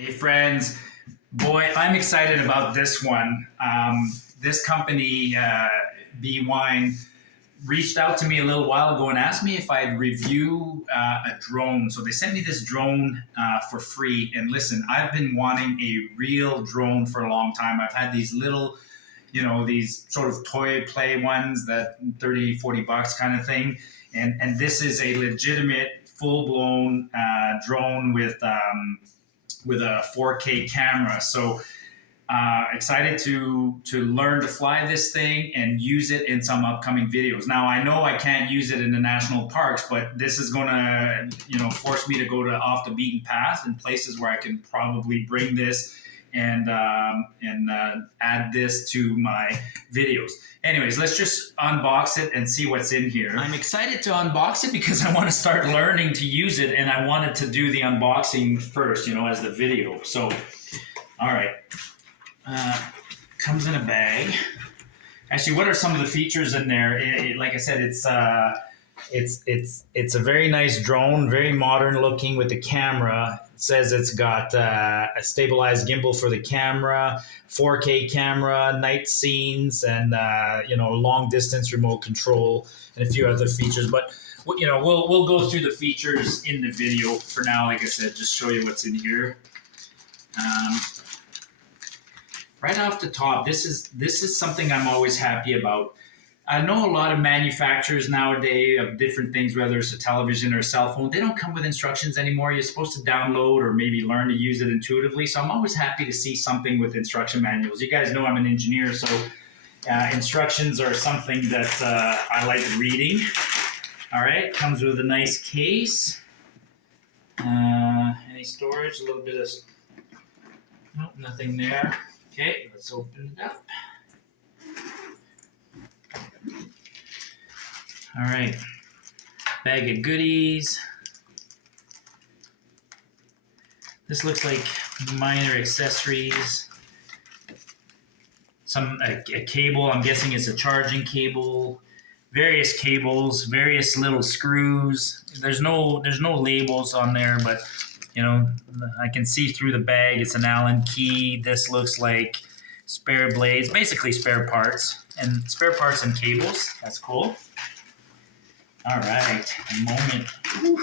Hey friends, boy, I'm excited about this one. This company, Bwine, reached out to me a little while ago and asked me if I'd review a drone. So they sent me this drone for free. And listen, I've been wanting a real drone for a long time. I've had these little, these sort of toy play ones that 30, 40 bucks kind of thing. And this is a legitimate full-blown drone with a 4K camera. So excited to learn to fly this thing and use it in some upcoming videos. Now I know I can't use it in the national parks, but this is gonna force me to go to off the beaten path in places where I can probably bring this and add this to my videos. Anyways, let's just unbox it and see what's in here. I'm excited to unbox it because I want to start learning to use it, and I wanted to do the unboxing first, as the video. So, all right, comes in a bag. Actually, what are some of the features in there? Like I said, it's a very nice drone, very modern looking with the camera. It says it's got a stabilized gimbal for the camera, 4K camera, night scenes, and long distance remote control, and a few other features. But we'll go through the features in the video. For now, like I said, just show you what's in here. Right off the top, this is something I'm always happy about. I know a lot of manufacturers nowadays of different things, whether it's a television or a cell phone, they don't come with instructions anymore. You're supposed to download or maybe learn to use it intuitively. So I'm always happy to see something with instruction manuals. You guys know I'm an engineer, so instructions are something that I like reading. All right, comes with a nice case. Any storage, a little bit of, nope, nothing there. Okay, let's open it up. All right, bag of goodies. This looks like minor accessories. A cable, I'm guessing it's a charging cable. Various cables, various little screws. There's no labels on there, but I can see through the bag. It's an Allen key. This looks like spare blades, basically spare parts and cables. That's cool. All right, a moment. Whew.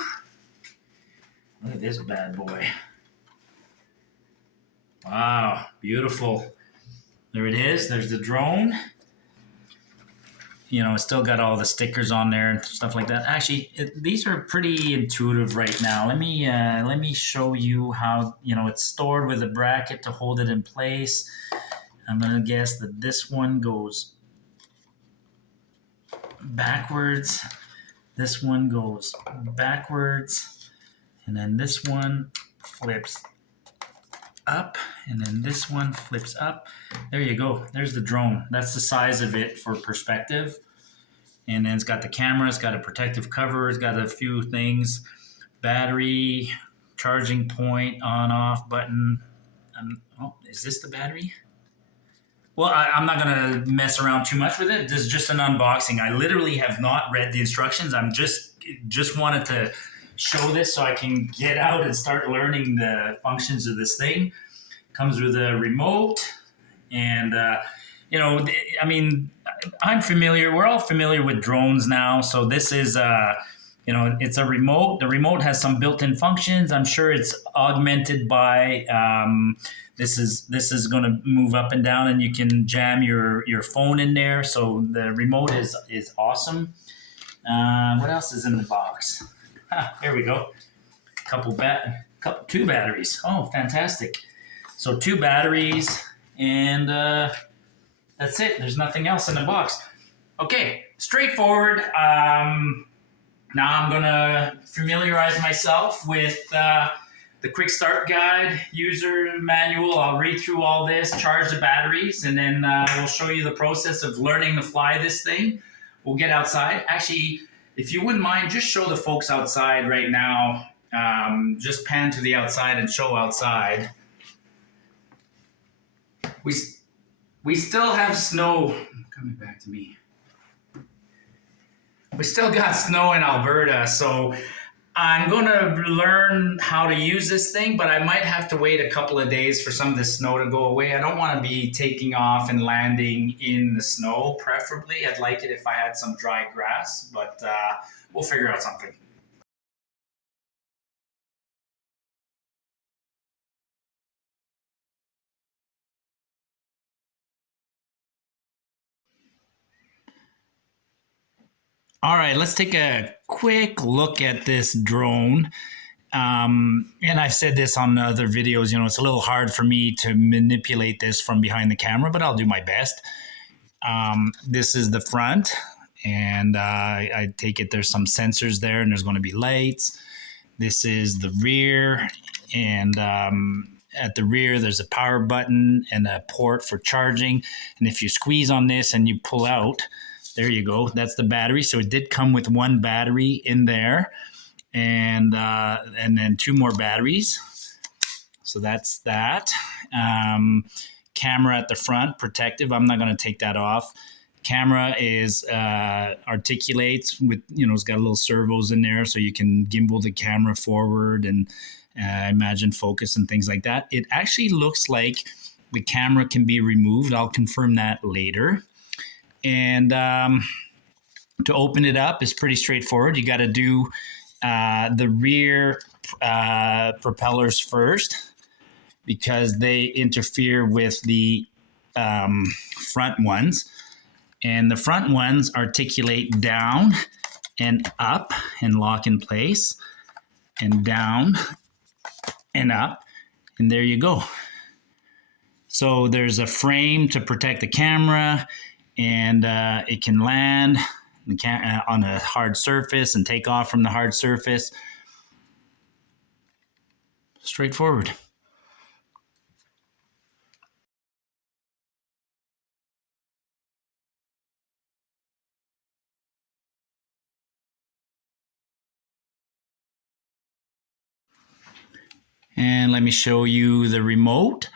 Look at this bad boy. Wow, beautiful. There it is. There's the drone. It's still got all the stickers on there and stuff like that. Actually, these are pretty intuitive right now. Let me show you how it's stored with a bracket to hold it in place. I'm gonna guess that this one goes backwards. This one goes backwards, and then this one flips up, and then this one flips up. There you go. There's the drone. That's the size of it for perspective. And then it's got the camera. It's got a protective cover. It's got a few things. Battery, charging point, on, off button. Oh, is this the battery? Well, I'm not going to mess around too much with it. This is just an unboxing. I literally have not read the instructions. I'm just wanted to show this so I can get out and start learning the functions of this thing. Comes with a remote, and I'm familiar. We're all familiar with drones now. So this is it's a remote. The remote has some built-in functions. I'm sure it's augmented by this is going to move up and down, and you can jam your phone in there. So the remote is awesome. What else is in the box? There we go. Two batteries. Oh, fantastic. So 2 batteries, and that's it. There's nothing else in the box. Okay, straightforward. Now I'm gonna familiarize myself with the quick start guide, user manual. I'll read through all this, charge the batteries, and then we'll show you the process of learning to fly this thing. We'll get outside. Actually, if you wouldn't mind, just show the folks outside right now. Just pan to the outside and show outside. We still have snow. Coming back to me. We still got snow in Alberta, so I'm going to learn how to use this thing, but I might have to wait a couple of days for some of the snow to go away. I don't want to be taking off and landing in the snow, preferably. I'd like it if I had some dry grass, but we'll figure out something. All right, let's take a quick look at this drone. And I've said this on other videos, it's a little hard for me to manipulate this from behind the camera, but I'll do my best. This is the front, and I take it there's some sensors there, and there's going to be lights. This is the rear, and at the rear there's a power button and a port for charging. And if you squeeze on this and you pull out, there you go. That's the battery. So it did come with one battery in there, and then two more batteries. So that's that. Camera at the front, protective. I'm not going to take that off. Camera is articulates with, it's got little servos in there, so you can gimbal the camera forward and imagine focus and things like that. It actually looks like the camera can be removed. I'll confirm that later. And to open it up is pretty straightforward. You got to do the rear propellers first, because they interfere with the front ones. And the front ones articulate down and up and lock in place, and down and up. And there you go. So there's a frame to protect the camera, and it can land on a hard surface and take off from the hard surface. Straightforward. And let me show you the remote.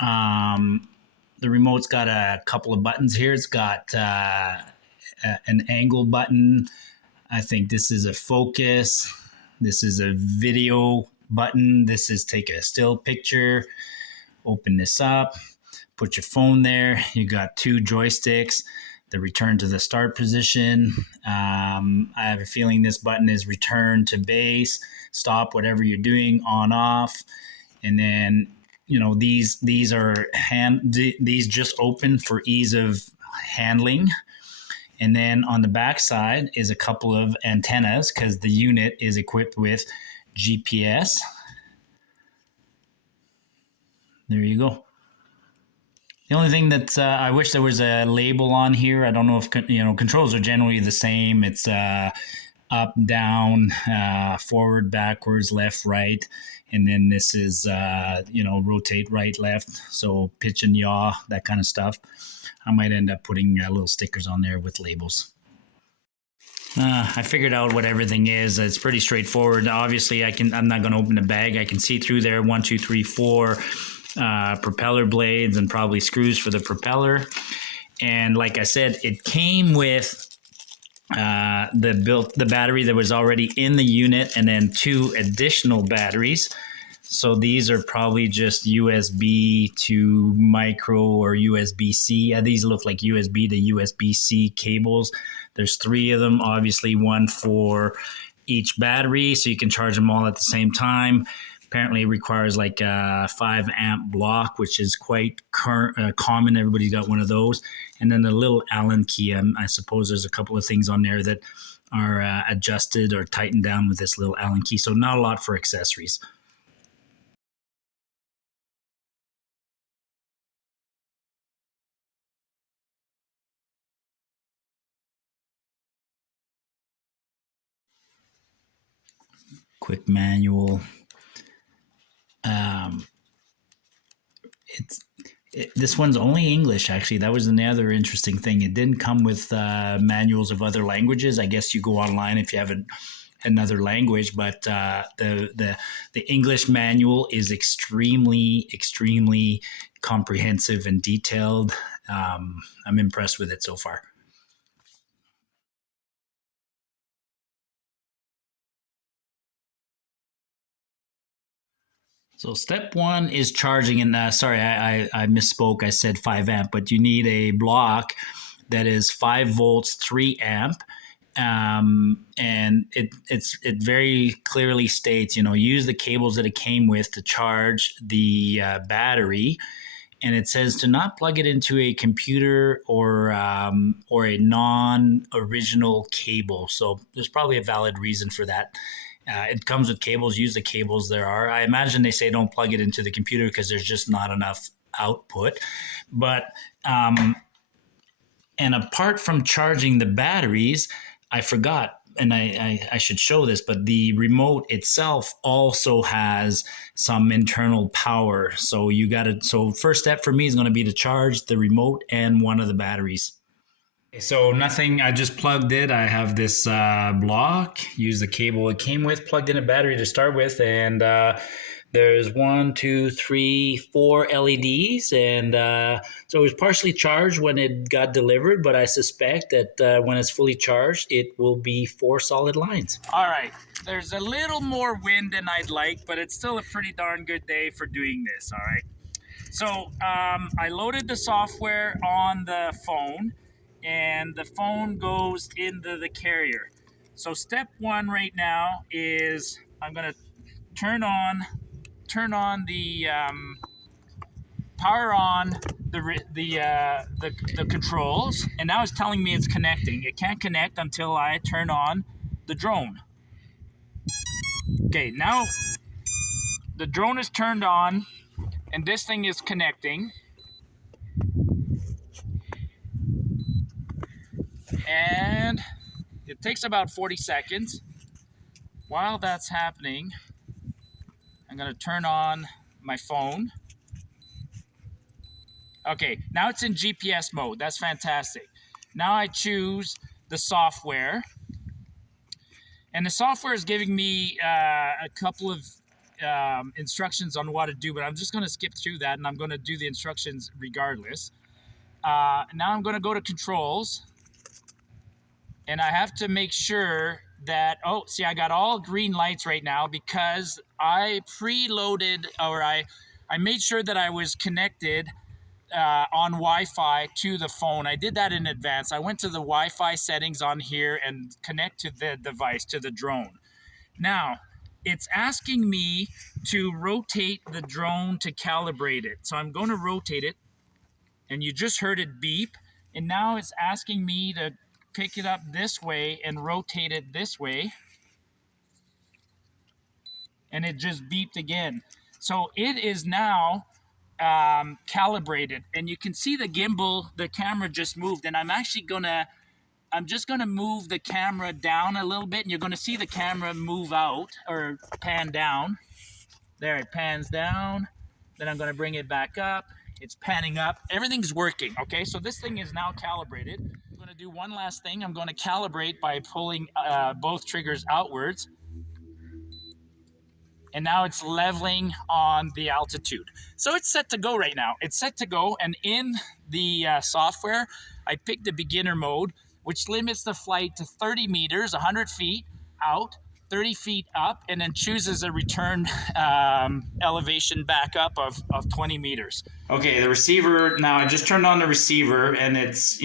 The remote's got a couple of buttons here. It's got an angle button. I think this is a focus. This is a video button. This is take a still picture. Open this up. Put your phone there. You got two joysticks. The return to the start position. I have a feeling this button is return to base. Stop whatever you're doing, on, off. And then, these are these just open for ease of handling. And then on the back side is a couple of antennas, because the unit is equipped with GPS. There you go. The only thing that I wish there was a label on here. I don't know if, controls are generally the same. It's up, down, forward, backwards, left, right. And then this is, rotate right, left. So pitch and yaw, that kind of stuff. I might end up putting little stickers on there with labels. I figured out what everything is. It's pretty straightforward. Obviously, I'm not going to open the bag. I can see through there 1, 2, 3, 4 propeller blades and probably screws for the propeller. And like I said, it came with the battery that was already in the unit, and then 2 additional batteries. So these are probably just USB to micro or USB-C. These look like USB to USB-C cables. There's 3 of them, obviously 1 for each battery, so you can charge them all at the same time. Apparently it requires like a 5 amp block, which is quite common. Everybody's got one of those. And then the little Allen key. I suppose there's a couple of things on there that are adjusted or tightened down with this little Allen key. So not a lot for accessories. Quick manual. This one's only English, actually. That was another interesting thing. It didn't come with manuals of other languages. I guess you go online if you have another language, but the English manual is extremely, extremely comprehensive and detailed. I'm impressed with it so far. So step one is charging, and sorry, I misspoke. I said 5 amp, but you need a block that is 5 volts, 3 amp. And it very clearly states, use the cables that it came with to charge the battery. And it says to not plug it into a computer or a non-original cable. So there's probably a valid reason for that. It comes with cables. Use the cables there are. I imagine they say don't plug it into the computer because there's just not enough output. But and apart from charging the batteries, I forgot, and I should show this, but the remote itself also has some internal power. So first step for me is going to be to charge the remote and one of the batteries. So nothing, I just plugged it. I have this block, used the cable it came with, plugged in a battery to start with, and there's 1, 2, 3, 4 LEDs, and so it was partially charged when it got delivered, but I suspect that when it's fully charged, it will be 4 solid lines. All right, there's a little more wind than I'd like, but it's still a pretty darn good day for doing this, all right? So I loaded the software on the phone, and the phone goes into the carrier. So step one right now is I'm gonna turn on the power on the controls, and now it's telling me it's connecting. It can't connect until I turn on the drone. Okay, now the drone is turned on and this thing is connecting. And it takes about 40 seconds. While that's happening, I'm going to turn on my phone. Okay, now it's in GPS mode. That's fantastic. Now I choose the software. And the software is giving me a couple of instructions on what to do, but I'm just going to skip through that, and I'm going to do the instructions regardless. Now I'm going to go to controls. And I have to make sure that, I got all green lights right now because I preloaded, or I made sure that I was connected on Wi-Fi to the phone. I did that in advance. I went to the Wi-Fi settings on here and connect to the device, to the drone. Now, it's asking me to rotate the drone to calibrate it. So I'm going to rotate it, and you just heard it beep. And now it's asking me to pick it up this way and rotate it this way, and it just beeped again. So it is now calibrated, and you can see the gimbal, the camera just moved, and I'm just gonna move the camera down a little bit, and you're gonna see the camera move out or pan down. There, it pans down. Then I'm gonna bring it back up. It's panning up. Everything's working, okay? So this thing is now calibrated. I'm gonna do one last thing. I'm gonna calibrate by pulling both triggers outwards. And now it's leveling on the altitude. So it's set to go right now. It's set to go, and in the software, I picked the beginner mode, which limits the flight to 30 meters, 100 feet out, 30 feet up, and then chooses a return elevation back up of 20 meters. Okay, the receiver, now I just turned on the receiver, and it's,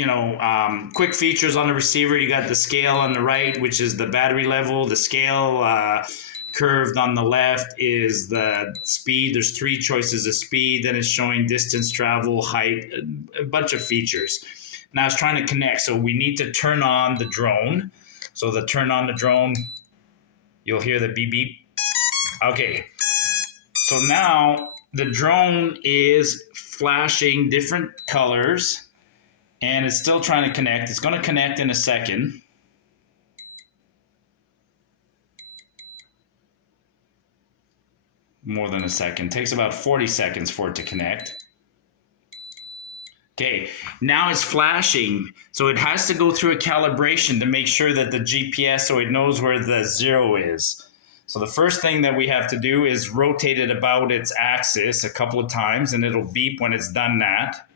quick features on the receiver. You got the scale on the right, which is the battery level. The scale curved on the left is the speed. There's 3 choices of speed. Then it's showing distance, travel, height, a bunch of features. Now it's trying to connect, so we need to turn on the drone. So the turn on the drone, you'll hear the beep beep. Okay, so now the drone is flashing different colors, and it's still trying to connect. It's going to connect in a second. More than a second. Takes about 40 seconds for it to connect. Okay, now it's flashing, so it has to go through a calibration to make sure that the GPS, so it knows where the 0 is. So the first thing that we have to do is rotate it about its axis a couple of times, and it'll beep when it's done that.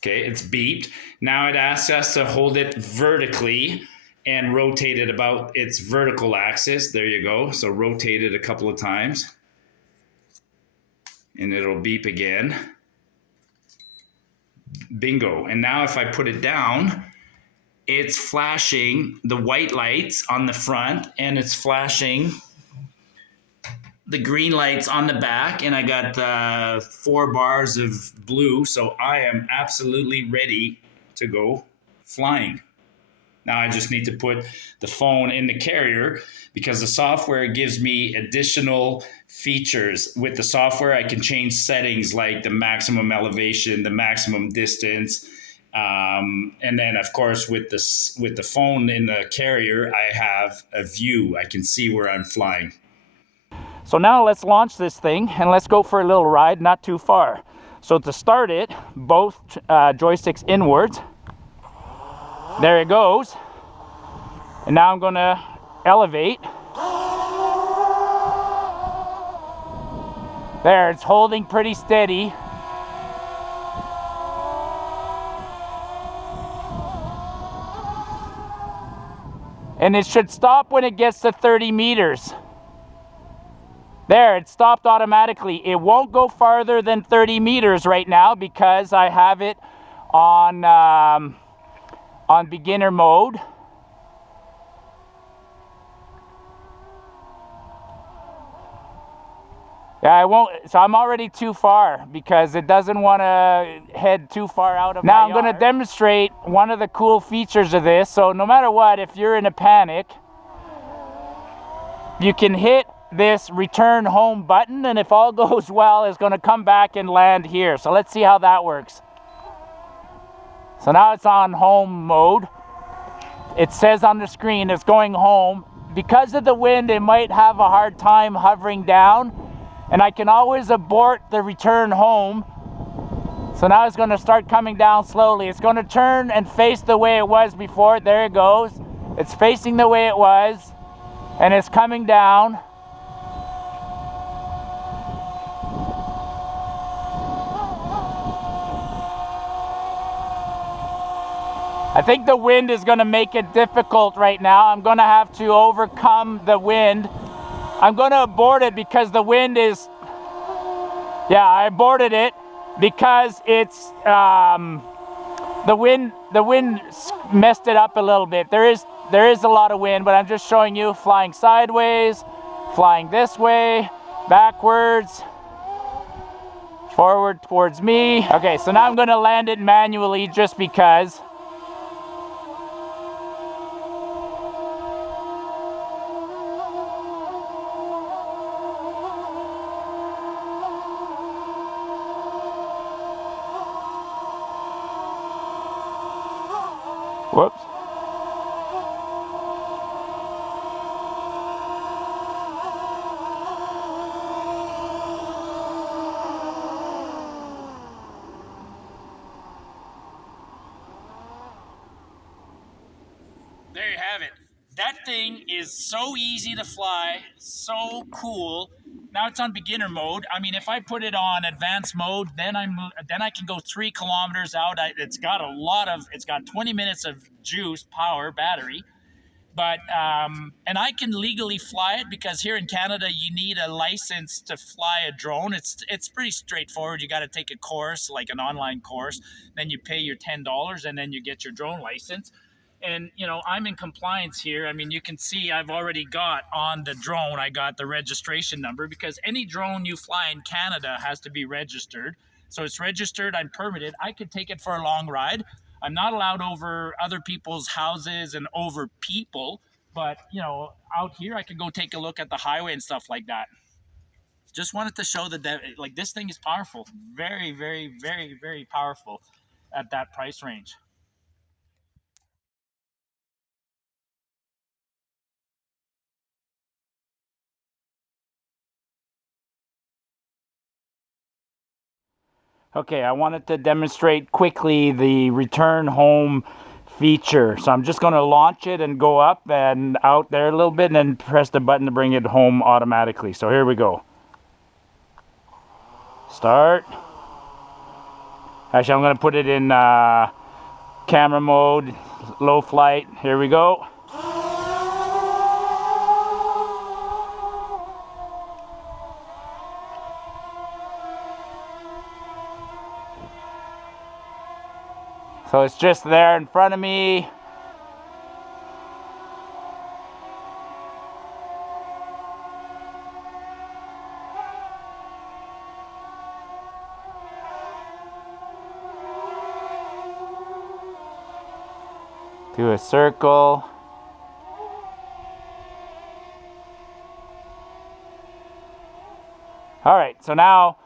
Okay, it's beeped. Now it asks us to hold it vertically and rotate it about its vertical axis. There you go. So rotate it a couple of times. and it'll beep again. Bingo. And now if I put it down, it's flashing the white lights on the front and it's flashing the green lights on the back, and I got 4 bars of blue, so I am absolutely ready to go flying. Now I just need to put the phone in the carrier because the software gives me additional features. With the software, I can change settings like the maximum elevation, the maximum distance, and then of course with the phone in the carrier, I have a view. I can see where I'm flying. So now let's launch this thing and let's go for a little ride, not too far. So to start it, both joysticks inwards. There it goes. And now I'm going to elevate. There, it's holding pretty steady. And it should stop when it gets to 30 meters. There, it stopped automatically. It won't go farther than 30 meters right now because I have it on beginner mode. Yeah, I won't, so I'm already too far because it doesn't want to head too far out of my yard. Now I'm going to demonstrate one of the cool features of this. So no matter what, if you're in a panic, you can hit this return home button, and if all goes well, it's going to come back and land here. So let's see how that works. So now it's on home mode. It says on the screen it's going home. Because of the wind, it might have a hard time hovering down, and I can always abort the return home. So now it's going to start coming down slowly. It's going to turn and face the way it was before. There it goes. It's facing the way it was, and it's coming down. I think the wind is going to make it difficult right now. I'm going to have to overcome the wind. I'm going to abort it because the wind is... Yeah, I aborted it because it's... the wind messed it up a little bit. There is a lot of wind, but I'm just showing you flying sideways, flying this way, backwards, forward towards me. Okay, so now I'm going to land it manually just because... Whoops. There you have it. That thing is so easy to fly, so cool. Now it's on beginner mode. I mean, if I put it on advanced mode, then I can go 3 kilometers out. It's got 20 minutes of juice, power, battery. But, and I can legally fly it because here in Canada, you need a license to fly a drone. It's pretty straightforward. You got to take a course, like an online course. Then you pay your $10 and then you get your drone license. And, you know, I'm in compliance here. I mean, you can see I've already got on the drone, I got the registration number because any drone you fly in Canada has to be registered. So it's registered, I'm permitted. I could take it for a long ride. I'm not allowed over other people's houses and over people, but, you know, out here I could go take a look at the highway and stuff like that. Just wanted to show that, like, this thing is powerful. Very, very, very, very powerful at that price range. Okay, I wanted to demonstrate quickly the return home feature. So I'm just going to launch it and go up and out there a little bit and then press the button to bring it home automatically. So here we go. Start. Actually, I'm going to put it in camera mode, low flight. Here we go. So it's just there in front of me. Do a circle. All right, so now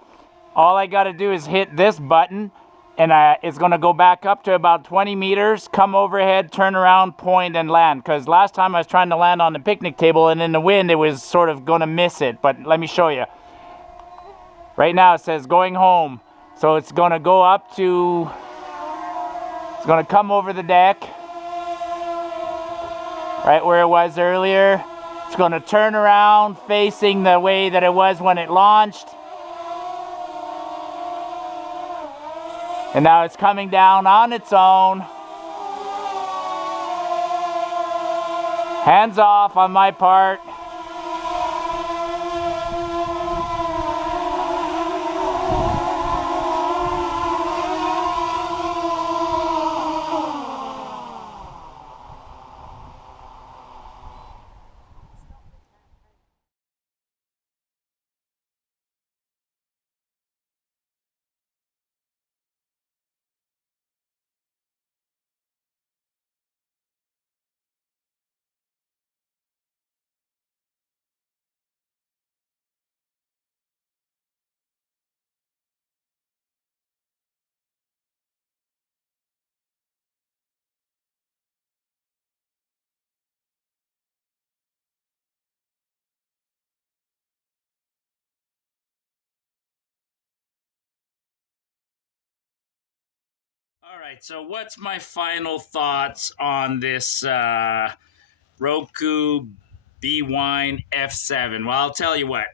all I got to do is hit this button, and it's going to go back up to about 20 meters, come overhead, turn around, point, and land. Because last time I was trying to land on the picnic table, and in the wind, it was sort of going to miss it. But let me show you. Right now it says going home. So it's going to go up to, it's going to come over the deck, right where it was earlier. It's going to turn around facing the way that it was when it launched. And now it's coming down on its own. Hands off on my part. All right, so what's my final thoughts on this Ruko Bwine F7? Well, I'll tell you what.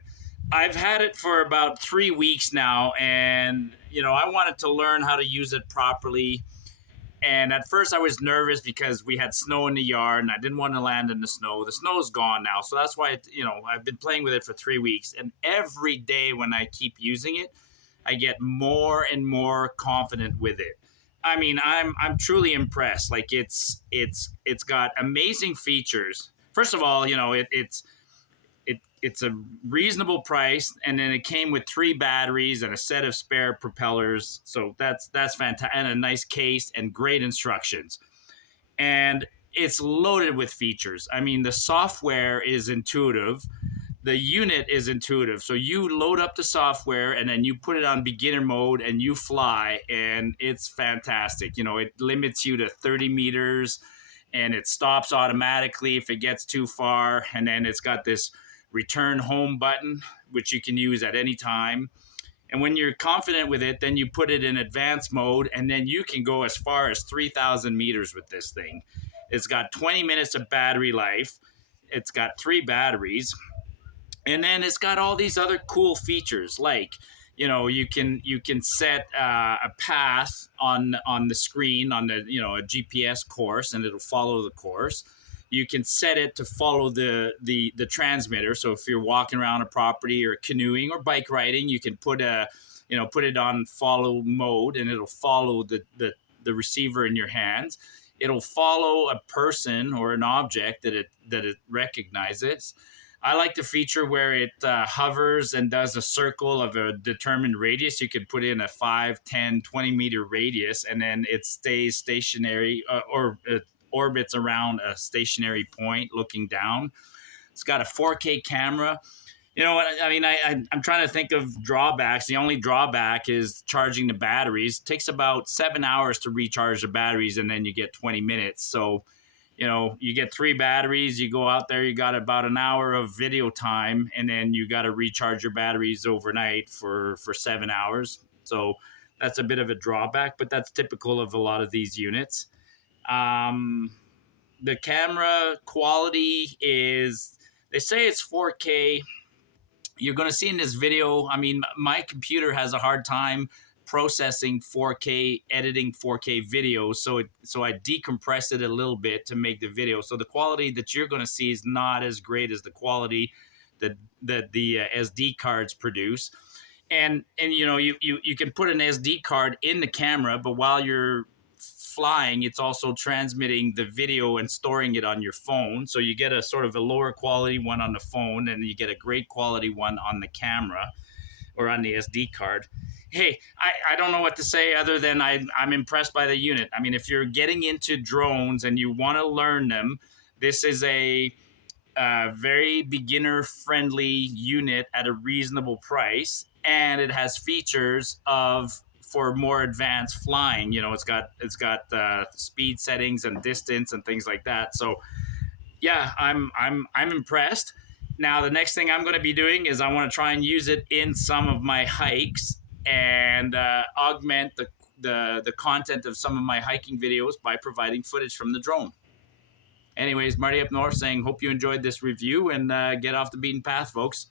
I've had it for about 3 weeks now, and I wanted to learn how to use it properly. And at first, I was nervous because we had snow in the yard, and I didn't want to land in the snow. The snow is gone now, so that's why I've been playing with it for 3 weeks, and every day when I keep using it, I get more and more confident with it. I mean, I'm truly impressed. Like it's got amazing features. First of all, it's a reasonable price, and then it came with 3 batteries and a set of spare propellers. So that's fantastic, and a nice case and great instructions. And it's loaded with features. I mean, the software is intuitive. The unit is intuitive. So you load up the software and then you put it on beginner mode and you fly, and it's fantastic. It limits you to 30 meters and it stops automatically if it gets too far. And then it's got this return home button, which you can use at any time. And when you're confident with it, then you put it in advanced mode, and then you can go as far as 3,000 meters with this thing. It's got 20 minutes of battery life. It's got 3 batteries. And then it's got all these other cool features, like you can set a path on the screen on the a GPS course, and it'll follow the course. You can set it to follow the transmitter. So if you're walking around a property or canoeing or bike riding, you can put it on follow mode, and it'll follow the receiver in your hands. It'll follow a person or an object that it recognizes. I like the feature where it hovers and does a circle of a determined radius. You could put in a 5, 10, 20-meter radius, and then it stays stationary or it orbits around a stationary point looking down. It's got a 4K camera. You know what? I mean, I'm trying to think of drawbacks. The only drawback is charging the batteries. It takes about 7 hours to recharge the batteries, and then you get 20 minutes. So you get 3 batteries, you go out there, you got about an hour of video time, and then you got to recharge your batteries overnight for 7 hours. So that's a bit of a drawback, but that's typical of a lot of these units. The camera quality is, they say it's 4K. You're going to see in this video, I mean, my computer has a hard time processing 4K, editing 4K videos, so I decompress it a little bit to make the video. So the quality that you're going to see is not as great as the quality that the SD cards produce. And you can put an SD card in the camera, but while you're flying, it's also transmitting the video and storing it on your phone. So you get a sort of a lower quality one on the phone, and you get a great quality one on the camera or on the SD card. Hey, I don't know what to say other than I'm impressed by the unit. I mean, if you're getting into drones and you want to learn them, this is a very beginner-friendly unit at a reasonable price, and it has features for more advanced flying. You know, it's got speed settings and distance and things like that. So, yeah, I'm impressed. Now, the next thing I'm going to be doing is I want to try and use it in some of my hikes and augment the content of some of my hiking videos by providing footage from the drone. Anyways, Marty up north saying, hope you enjoyed this review, and get off the beaten path, folks.